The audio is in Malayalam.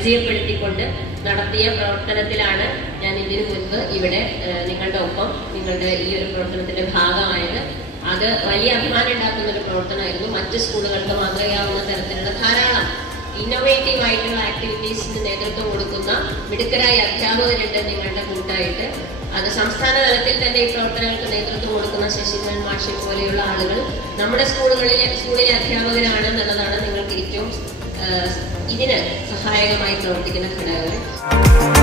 പരിചയപ്പെടുത്തിക്കൊണ്ട് നടത്തിയ പ്രവർത്തനത്തിലാണ് ഞാൻ ഇതിനു മുൻപ് ഇവിടെ നിങ്ങളുടെ ഒപ്പം നിങ്ങളുടെ ഈ ഒരു പ്രവർത്തനത്തിന്റെ ഭാഗമായത്. അത് വലിയ അഭിമാനം ഉണ്ടാക്കുന്ന ഒരു പ്രവർത്തനമായിരുന്നു. മറ്റ് സ്കൂളുകൾക്ക് മാതൃകയാവുന്ന തരത്തിലുള്ള ധാരാളം ഇന്നോവേറ്റീവ് ആയിട്ടുള്ള ആക്ടിവിറ്റീസിന് നേതൃത്വം കൊടുക്കുന്ന മിടുക്കരായ അധ്യാപകരുണ്ട് നിങ്ങളുടെ കൂട്ടായിട്ട്. അത് സംസ്ഥാന തലത്തിൽ തന്നെ ഈ പ്രവർത്തനങ്ങൾക്ക് നേതൃത്വം കൊടുക്കുന്ന ശശിധരൻ മാഷെ പോലെയുള്ള ആളുകൾ നമ്മുടെ സ്കൂളിലെ അധ്യാപകരാണെന്നുള്ളതാണ് നിങ്ങൾക്ക് ഏറ്റവും ഇതിന് സഹായകമായി പ്രവർത്തിക്കുന്ന ഘടകങ്ങൾ.